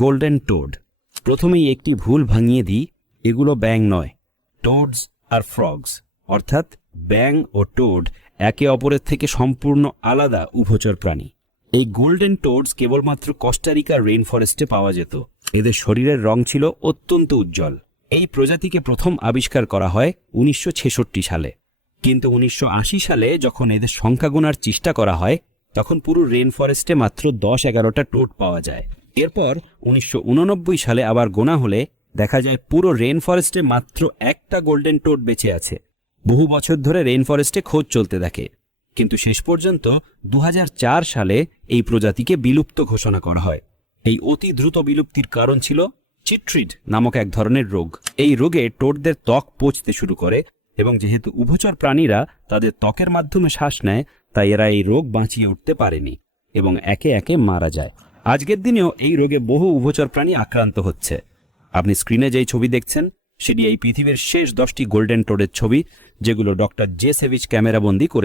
Golden towed প্রথমেই একটি ভুল ভাঙিয়ে দিই, এগুলো ব্যাং নয়। টোডস আর ফ্রগস অর্থাৎ ব্যাং ও টোড একে অপরের থেকে সম্পূর্ণ আলাদা উভচর প্রাণী। এই গোল্ডেন টোডস কেবলমাত্র কস্টারিকা রেইন ফরেস্টে পাওয়া যেত। এদের শরীরের রং ছিল অত্যন্ত উজ্জ্বল। এই প্রজাতিকে প্রথম আবিষ্কার করা হয় উনিশশো ছেষট্টি সালে। কিন্তু উনিশশো আশি সালে যখন এদের সংখ্যা গোনার চেষ্টা করা হয়, তখন পুরো রেন ফরেস্টে মাত্র দশ এগারোটা টোট পাওয়া যায়। এরপর উনিশশো উননব্বই সালে আবার গোনা হলে দেখা যায় পুরো রেন ফরেস্টে মাত্র একটা গোল্ডেন টোট বেঁচে আছে। বহু বছর ধরে রেন ফরেস্টে খোঁজ চলতে থাকে। কিন্তু শেষ পর্যন্ত দু হাজার চার সালে এই প্রজাতিকে বিলুপ্ত ঘোষণা করা হয়। এই অতি দ্রুত বিলুপ্তির কারণ ছিল চিট্রিড নামক এক ধরনের রোগ। এই রোগে টোটদের ত্বক পচতে শুরু করে এবং যেহেতু উভচর প্রাণীরা তাদের ত্বকের মাধ্যমে শ্বাস নেয়, তাই এরা এই রোগ বাঁচিয়ে উঠতে পারেনি এবং একে একে মারা যায়। আজকের দিনেও এই রোগে বহু উভচর প্রাণী আক্রান্ত হচ্ছে। আপনি স্ক্রিনে যেই ছবি দেখছেন, সেটি এই পৃথিবীর শেষ দশটি গোল্ডেন টোডের ছবি, যেগুলো ডক্টর জে সেভিচ ক্যামেরাবন্দি করেছে।